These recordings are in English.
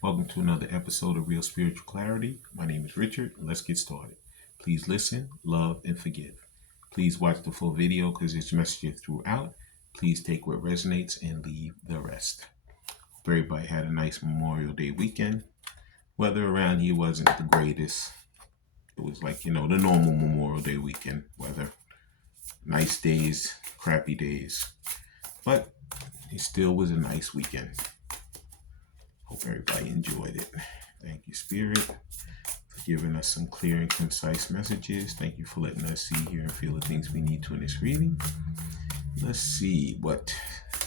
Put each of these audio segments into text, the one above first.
Welcome to another episode of Real Spiritual Clarity. My name is Richard. Let's get started. Please listen, love, and forgive. Please watch the full video because there's messages throughout. Please take what resonates and leave the rest. Hope everybody had a nice Memorial Day weekend. Weather around here wasn't the greatest. It was like, the normal Memorial Day weekend weather. Nice days, crappy days. But it still was a nice weekend. Hope everybody enjoyed it. Thank you, Spirit, for giving us some clear and concise messages. Thank you for letting us see, hear, and feel the things we need to in this reading. Let's see what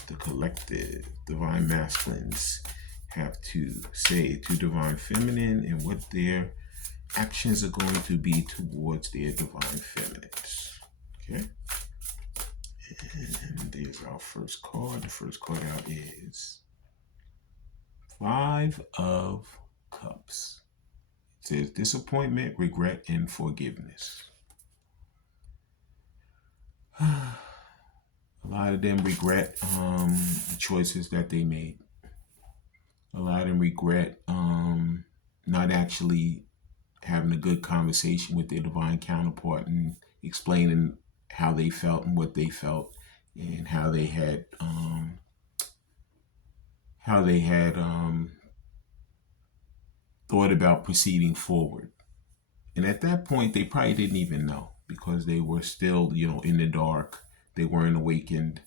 the collective Divine Masculines have to say to Divine Feminine and what their actions are going to be towards their Divine Feminines. Okay? And there's our first card. The first card out is Five of Cups. It says disappointment, regret, and forgiveness. A lot of them regret the choices that they made. A lot of them regret not actually having a good conversation with their divine counterpart and explaining how they felt and what they felt and how they had thought about proceeding forward. And at that point, they probably didn't even know because they were still, in the dark. They weren't awakened.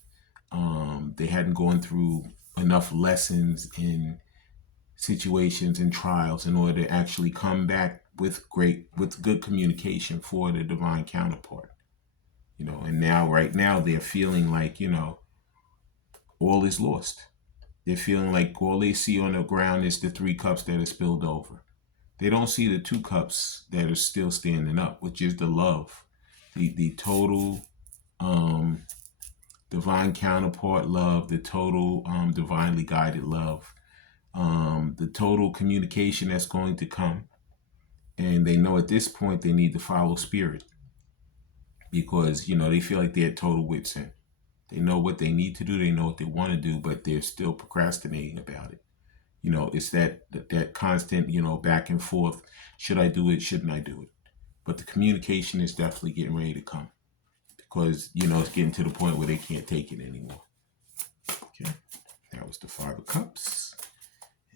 They hadn't gone through enough lessons in situations and trials in order to actually come back with good communication for the divine counterpart. And now, right now, they're feeling like, all is lost. They're feeling like all they see on the ground is the 3 cups that are spilled over. They don't see the 2 cups that are still standing up, which is the love, the total divine counterpart love, the total divinely guided love, the total communication that's going to come. And they know at this point they need to follow Spirit because, they feel like they're at total wit's end. They know what they need to do. They know what they want to do, but they're still procrastinating about it. It's that constant, back and forth. Should I do it? Shouldn't I do it? But the communication is definitely getting ready to come because, it's getting to the point where they can't take it anymore. Okay. That was the 5 of Cups.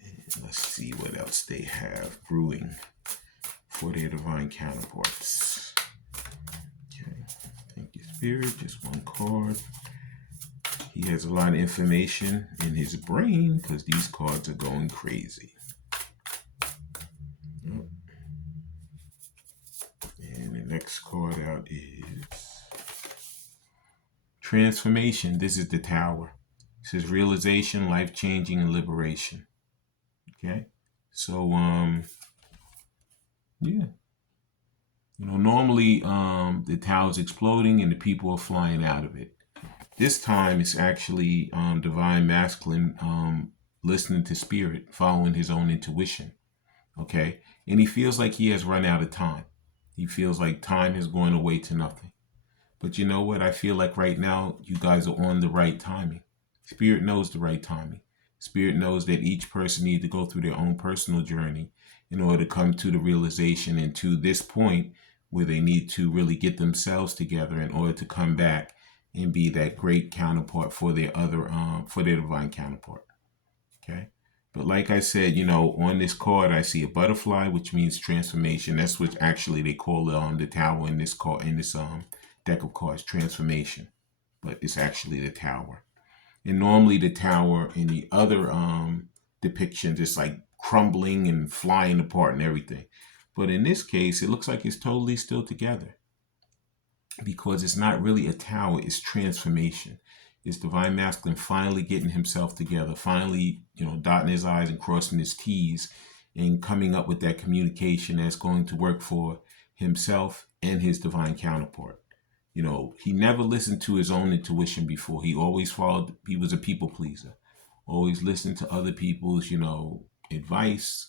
And let's see what else they have brewing for their divine counterparts. Okay. Thank you, Spirit. Just one card. He has a lot of information in his brain because these cards are going crazy. Yep. And the next card out is Transformation. This is the Tower. It says realization, life-changing, and liberation. Okay? So, yeah. Normally the tower's exploding and the people are flying out of it. This time it's actually divine masculine listening to Spirit, following his own intuition. Okay? And he feels like he has run out of time. He feels like time is going away to nothing. But you know what? I feel like right now you guys are on the right timing. Spirit knows the right timing. Spirit knows that each person needs to go through their own personal journey in order to come to the realization and to this point where they need to really get themselves together in order to come back and be that great counterpart for their divine counterpart. Okay. But like I said, on this card, I see a butterfly, which means transformation. That's what actually they call the tower in this card, in this deck of cards, transformation. But it's actually the tower. And normally the tower in the other depictions, it's like crumbling and flying apart and everything. But in this case, it looks like it's totally still together. Because it's not really a tower, it's transformation. It's divine masculine finally getting himself together, finally, dotting his I's and crossing his T's and coming up with that communication that's going to work for himself and his divine counterpart. He never listened to his own intuition before. He always he was a people pleaser. Always listened to other people's, advice.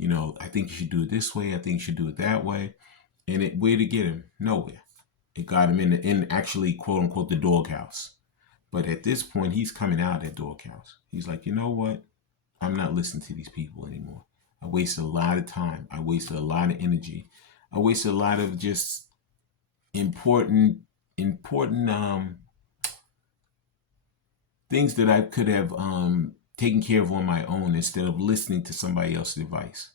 I think you should do it this way. I think you should do it that way. And where to get him? Nowhere. It got him in actually, quote unquote, the doghouse. But at this point, he's coming out of that doghouse. He's like, you know what? I'm not listening to these people anymore. I wasted a lot of time. I wasted a lot of energy. I wasted a lot of just important things that I could have taken care of on my own instead of listening to somebody else's advice.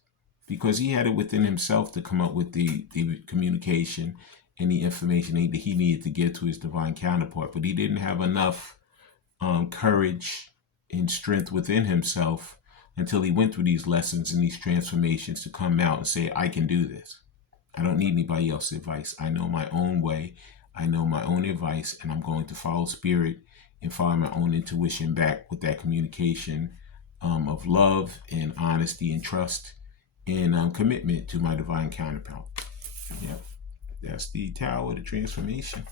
Because he had it within himself to come up with the communication and the information that he needed to get to his divine counterpart. But he didn't have enough courage and strength within himself until he went through these lessons and these transformations to come out and say, I can do this. I don't need anybody else's advice. I know my own way. I know my own advice, and I'm going to follow spirit and follow my own intuition back with that communication of love and honesty and trust and commitment to my divine counterpart. Yep, that's the Tower of the Transformation.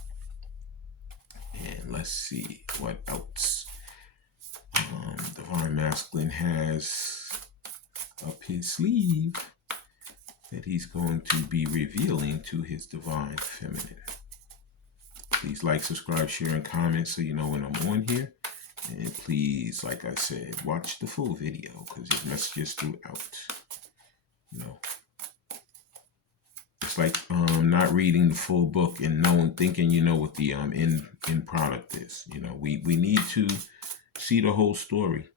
And let's see what else Divine Masculine has up his sleeve that he's going to be revealing to his Divine Feminine. Please like, subscribe, share, and comment so you know when I'm on here. And please, like I said, watch the full video because there's messages throughout. You know, it's like not reading the full book and thinking you know what the end product is. You know, we need to see the whole story,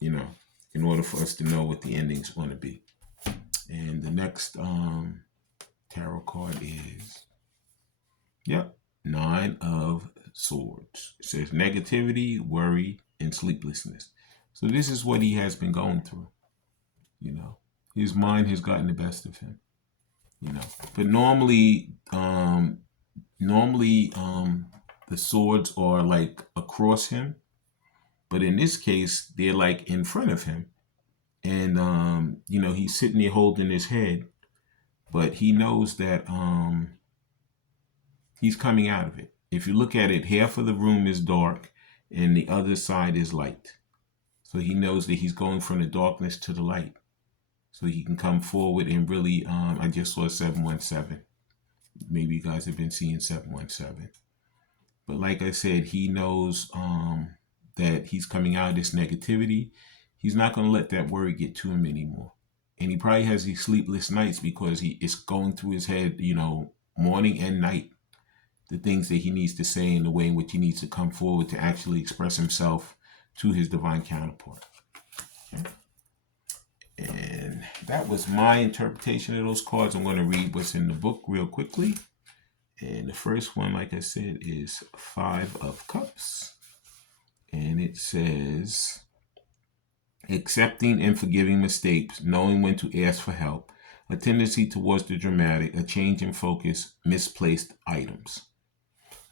you know, in order for us to know what the ending's going to be. And the next tarot card is, Nine of Swords. It says negativity, worry, and sleeplessness. So this is what he has been going through. You know, his mind has gotten the best of him. You know, but normally the swords are like across him, but in this case they're like in front of him, and you know, he's sitting there holding his head, but he knows that he's coming out of it. If you look at it, half of the room is dark and the other side is light. So he knows that he's going from the darkness to the light. So he can come forward and really, I just saw 717. Maybe you guys have been seeing 717. But like I said, he knows that he's coming out of this negativity. He's not going to let that worry get to him anymore. And he probably has these sleepless nights because it's going through his head, you know, morning and night, the things that he needs to say and the way in which he needs to come forward to actually express himself to his divine counterpart. Okay. And that was my interpretation of those cards. I'm going to read what's in the book real quickly. And the first one, like I said, is Five of Cups. And it says, accepting and forgiving mistakes, knowing when to ask for help, a tendency towards the dramatic, a change in focus, misplaced items.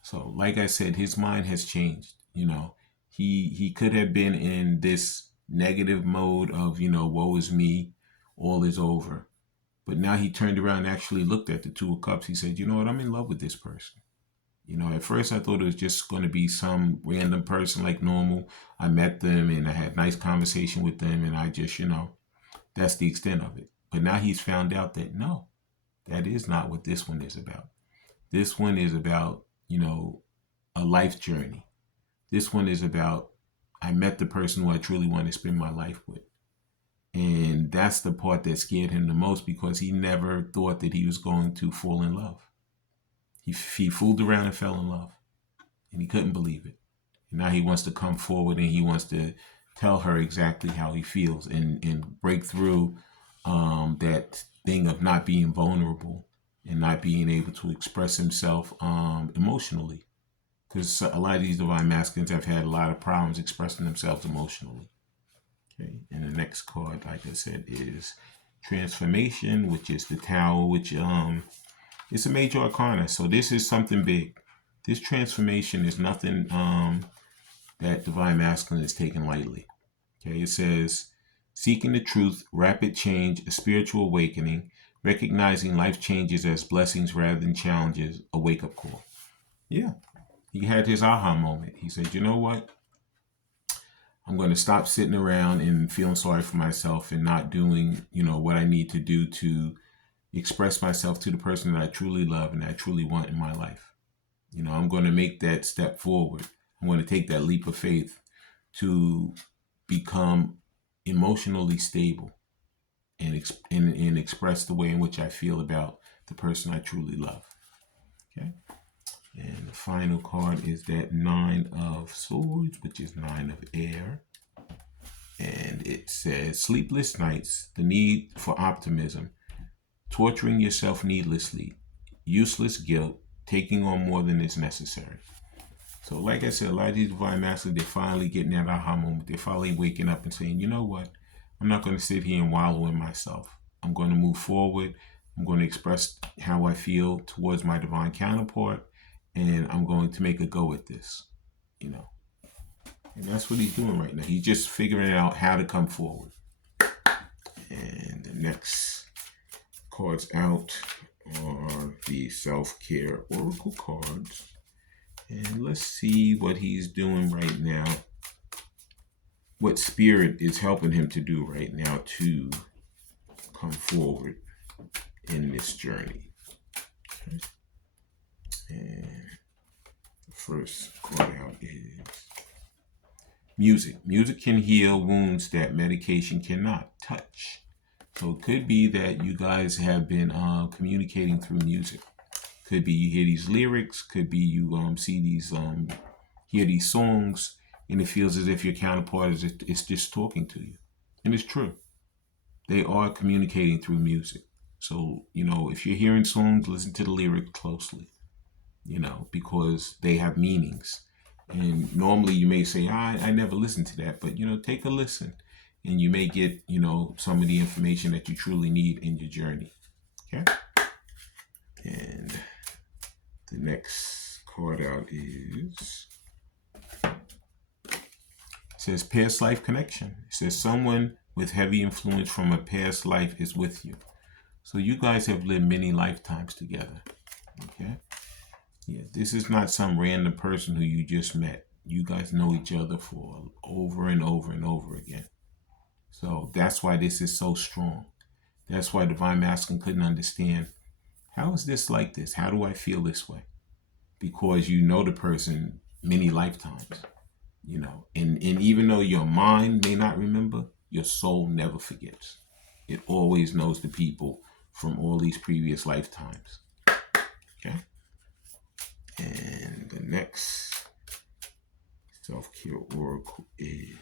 So, like I said, his mind has changed. You know, he could have been in this negative mode of, you know, woe is me, all is over. But now he turned around and actually looked at the Two of Cups. He said, you know what, I'm in love with this person. You know, at first I thought it was just going to be some random person like normal. I met them and I had a nice conversation with them and I just, you know, that's the extent of it. But now he's found out that no, that is not what this one is about. This one is about, you know, a life journey. This one is about, I met the person who I truly want to spend my life with. And that's the part that scared him the most because he never thought that he was going to fall in love. He fooled around and fell in love. And he couldn't believe it. And now he wants to come forward and he wants to tell her exactly how he feels and break through that thing of not being vulnerable and not being able to express himself emotionally. Because a lot of these divine masculines have had a lot of problems expressing themselves emotionally. Okay, and the next card, like I said, is Transformation, which is the Tower, which it's a major arcana. So this is something big. This transformation is nothing that divine masculine is taken lightly. Okay, it says, seeking the truth, rapid change, a spiritual awakening, recognizing life changes as blessings rather than challenges, a wake-up call. Yeah, he had his aha moment. He said, you know what? I'm going to stop sitting around and feeling sorry for myself and not doing, you know, what I need to do to express myself to the person that I truly love and that I truly want in my life. You know, I'm going to make that step forward. I'm going to take that leap of faith to become emotionally stable and express the way in which I feel about the person I truly love. Okay. And the final card is that Nine of Swords, which is Nine of Air. And it says, sleepless nights, the need for optimism, torturing yourself needlessly, useless guilt, taking on more than is necessary. So like I said, a lot of these divine masters, they're finally getting that aha moment. They're finally waking up and saying, you know what? I'm not going to sit here and wallow in myself. I'm going to move forward. I'm going to express how I feel towards my divine counterpart, and I'm going to make a go at this, you know. And that's what he's doing right now. He's just figuring out how to come forward. And the next cards out are the self-care oracle cards. And let's see what he's doing right now. What spirit is helping him to do right now to come forward in this journey. Okay. And the first card out is music. Music can heal wounds that medication cannot touch. So it could be that you guys have been communicating through music. Could be you hear these lyrics. Could be you see these, hear these songs, and it feels as if your counterpart is just talking to you. And it's true. They are communicating through music. So, you know, if you're hearing songs, listen to the lyrics closely, you know, because they have meanings. And normally you may say, I never listened to that, but, you know, take a listen and you may get, you know, some of the information that you truly need in your journey. Okay. And the next card out is, it says past life connection. It says someone with heavy influence from a past life is with you. So you guys have lived many lifetimes together. Okay. Yeah, this is not some random person who you just met. You guys know each other for over and over and over again. So that's why this is so strong. That's why Divine Masculine couldn't understand, how is this like this? How do I feel this way? Because you know the person many lifetimes, you know, and even though your mind may not remember, your soul never forgets. It always knows the people from all these previous lifetimes. Okay. And the next self-care oracle is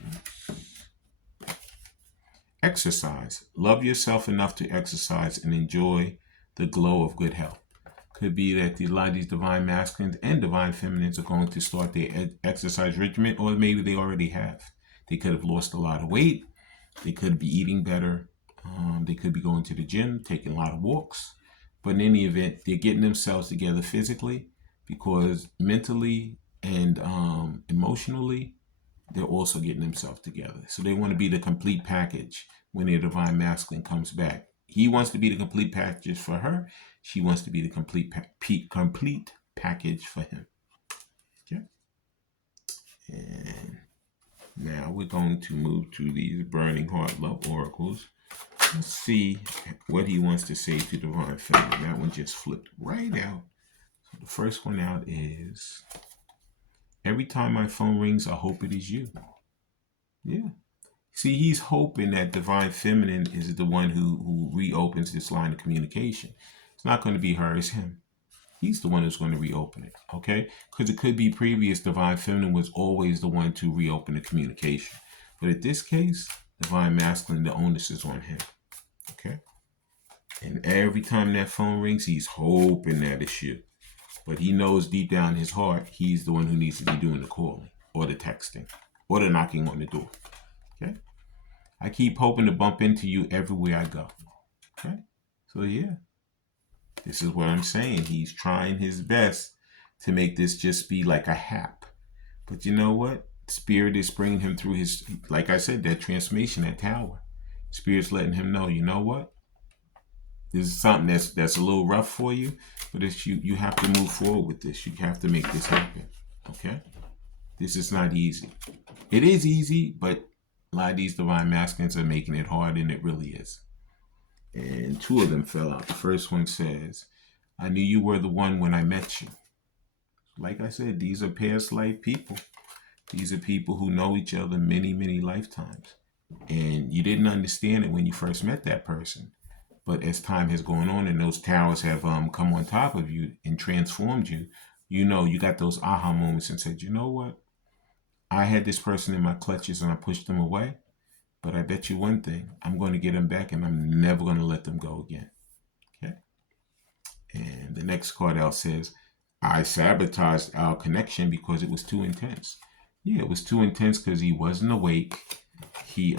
exercise. Love yourself enough to exercise and enjoy the glow of good health. Could be that a lot of these divine masculines and divine feminines are going to start their exercise regimen, or maybe they already have. They could have lost a lot of weight. They could be eating better. They could be going to the gym, taking a lot of walks. But in any event, they're getting themselves together physically, because mentally and emotionally, they're also getting themselves together. So they want to be the complete package when their divine masculine comes back. He wants to be the complete package for her. She wants to be the complete package for him. Okay. And now we're going to move to these Burning Heart Love Oracles. Let's see what he wants to say to Divine Feminine. That one just flipped right out. So the first one out is, every time my phone rings, I hope it is you. Yeah. See, he's hoping that Divine Feminine is the one who reopens this line of communication. It's not going to be her, it's him. He's the one who's going to reopen it, okay? Because it could be previous Divine Feminine was always the one to reopen the communication. But in this case, Divine Masculine, the onus is on him, okay? And every time that phone rings, he's hoping that it's you. But he knows deep down in his heart, he's the one who needs to be doing the calling or the texting or the knocking on the door. Okay. I keep hoping to bump into you everywhere I go. Okay. So yeah, this is what I'm saying. He's trying his best to make this just be like a hap. But you know what? Spirit is bringing him through his, like I said, that transformation, that tower. Spirit's letting him know, you know what? This is something that's a little rough for you, but it's you have to move forward with this. You have to make this happen. Okay? This is not easy. It is easy, but a lot of these divine masculines are making it hard, and it really is. And two of them fell out. The first one says, I knew you were the one when I met you. Like I said, these are past life people. These are people who know each other many, many lifetimes. And you didn't understand it when you first met that person. But as time has gone on and those towers have come on top of you and transformed you, you got those aha moments and said, you know what? I had this person in my clutches and I pushed them away. But I bet you one thing, I'm going to get them back and I'm never going to let them go again. Okay. And the next card out says, I sabotaged our connection because it was too intense. Yeah, it was too intense because he wasn't awake. He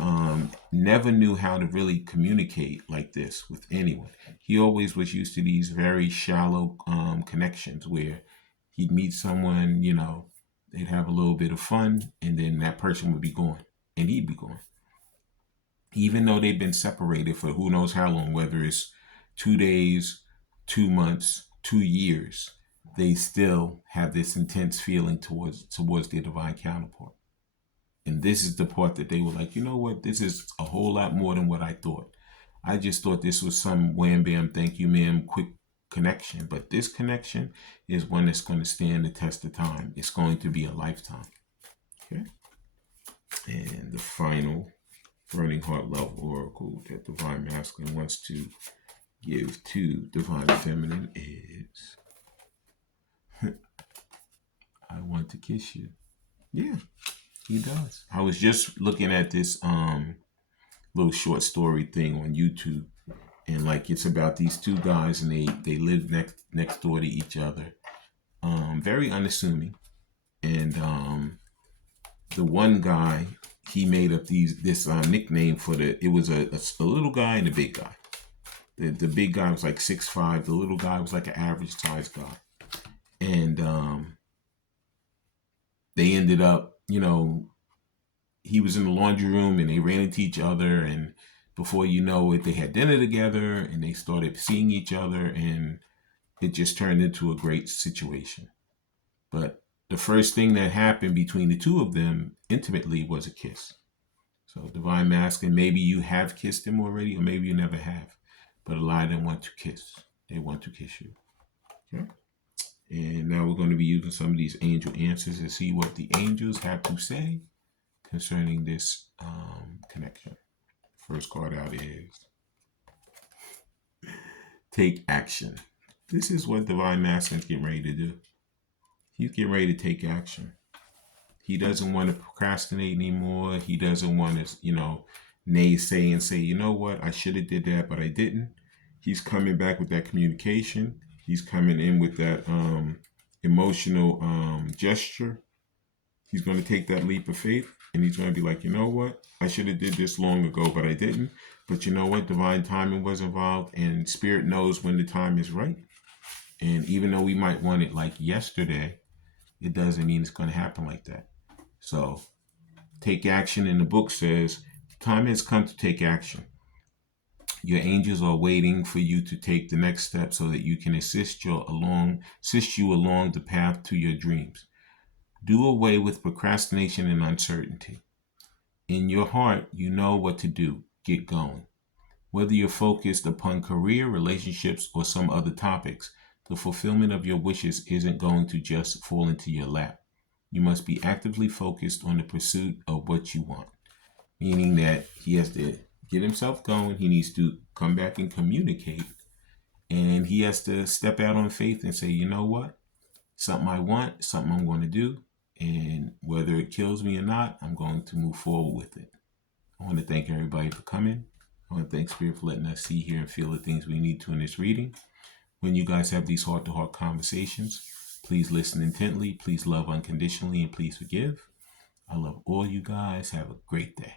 never knew how to really communicate like this with anyone. He always was used to these very shallow connections where he'd meet someone, they'd have a little bit of fun, and then that person would be gone, and he'd be gone. Even though they've been separated for who knows how long, whether it's 2 days, 2 months, 2 years, they still have this intense feeling towards their divine counterpart. And this is the part that they were like, you know what? This is a whole lot more than what I thought. I just thought this was some wham bam, thank you, ma'am, quick connection. But this connection is one that's going to stand the test of time. It's going to be a lifetime. Okay. And the final Burning Heart Love Oracle that Divine Masculine wants to give to Divine Feminine is I want to kiss you. Yeah, he does. I was just looking at this little short story thing on YouTube, and like it's about these two guys and they live next door to each other. Very unassuming. And the one guy, he made up this nickname for it was a little guy and a big guy. The big guy was like 6'5", the little guy was like an average size guy. And they ended up, he was in the laundry room and they ran into each other, and before you know it, they had dinner together and they started seeing each other, and it just turned into a great situation. But the first thing that happened between the two of them intimately was a kiss. So Divine Masculine, maybe you have kissed him already, or maybe you never have. But a lot of them want to kiss. They want to kiss you. Okay? And now we're going to be using some of these angel answers to see what the angels have to say concerning this connection. First card out is take action. This is what Divine Masculine's getting ready to do. He's getting ready to take action. He doesn't want to procrastinate anymore. He doesn't want to, naysay and say, you know what, I should have did that, but I didn't. He's coming back with that communication. He's coming in with that emotional gesture. He's going to take that leap of faith, and he's going to be like, you know what, I should have did this long ago, but I didn't. But you know what, divine timing was involved, and Spirit knows when the time is right. And even though we might want it like yesterday, it doesn't mean it's going to happen like that. So take action. In the book says, time has come to take action. Your angels are waiting for you to take the next step so that you can assist you along the path to your dreams. Do away with procrastination and uncertainty. In your heart, you know what to do. Get going. Whether you're focused upon career, relationships, or some other topics, the fulfillment of your wishes isn't going to just fall into your lap. You must be actively focused on the pursuit of what you want. Meaning that he has to get himself going. He needs to come back and communicate. And he has to step out on faith and say, you know what? Something I want, something I'm going to do. And whether it kills me or not, I'm going to move forward with it. I want to thank everybody for coming. I want to thank Spirit for letting us see, hear, and feel the things we need to in this reading. When you guys have these heart-to-heart conversations, please listen intently, please love unconditionally, and please forgive. I love all you guys. Have a great day.